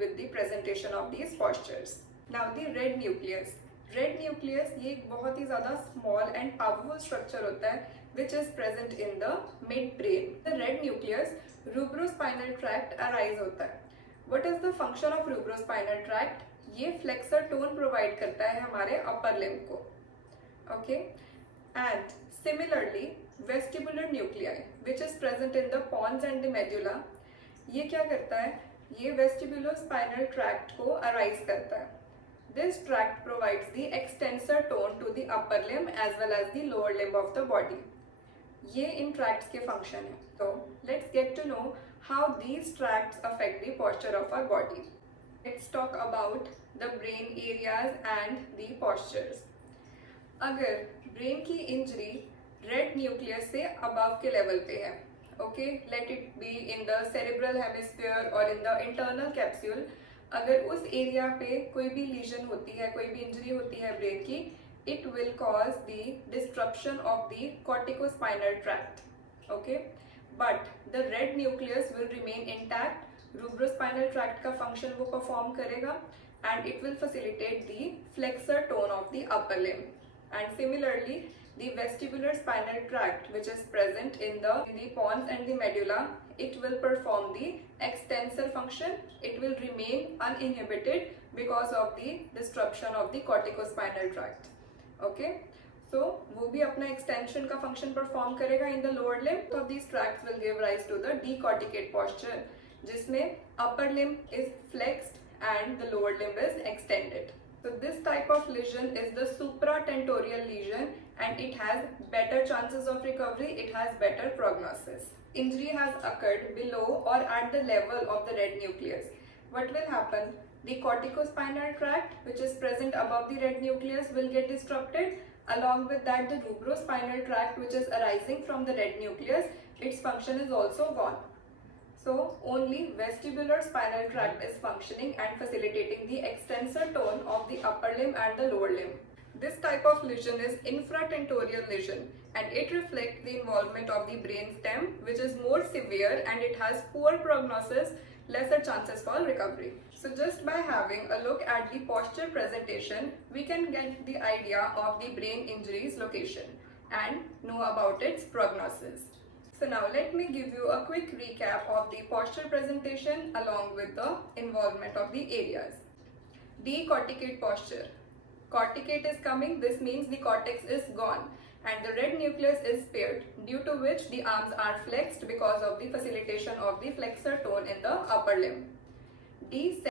with the presentation of these postures. Now the red nucleus. Red nucleus ये एक बहुत ही ज़्यादा small and powerful structure होता है which is present in the midbrain. The red nucleus rubrospinal tract arise होता है. What is the function of rubrospinal tract? ये flexor tone provide करता है हमारे upper limb को. Okay, and similarly vestibular nuclei which is present in the pons and the medulla, ये क्या करता है? ये vestibulospinal tract को arise करता है. This tract provides the extensor tone to the upper limb as well as the lower limb of the body. ये इन tracts के function है. So let's get to know how these tracts affect the posture of our body. Let's talk about the brain areas and the postures. अगर brain की injury red nucleus से above के level पे है, okay, let it be in the cerebral hemisphere or in the internal capsule, अगर उस area पे कोई भी लीजन होती है, कोई भी इंजरी होती है ब्रेन की, it will cause the disruption of the corticospinal tract. Okay, but the red nucleus will remain intact. Rubrospinal tract का फंक्शन वो परफॉर्म करेगा and it will facilitate the flexor tone of the upper limb. And similarly the vestibular spinal tract which is present in the pons and the medulla, it will perform the extensor function. It will remain uninhibited because of the disruption of the corticospinal tract. Okay, so वो भी अपना extension का function perform करेगा in the lower limb. So these tracts will give rise to the decorticate posture जिसमें upper limb is flexed and the lower limb is extended. So this type of lesion is the supratentorial lesion and it has better chances of recovery, it has better prognosis. Injury has occurred below or at the level of the red nucleus. What will happen? The corticospinal tract which is present above the red nucleus will get disrupted. Along with that, the rubrospinal tract which is arising from the red nucleus, its function is also gone. So only vestibular spinal tract is functioning and facilitating the extensor tone of the upper limb and the lower limb. This type of lesion is infratentorial lesion and it reflects the involvement of the brain stem which is more severe and it has poor prognosis, lesser chances for recovery. So just by having a look at the posture presentation, we can get the idea of the brain injury's location and know about its prognosis. So now let me give you a quick recap of the posture presentation along with the involvement of the areas. Decorticate posture. Corticate is coming, this means the cortex is gone and the red nucleus is spared, due to which the arms are flexed because of the facilitation of the flexor tone in the upper limb.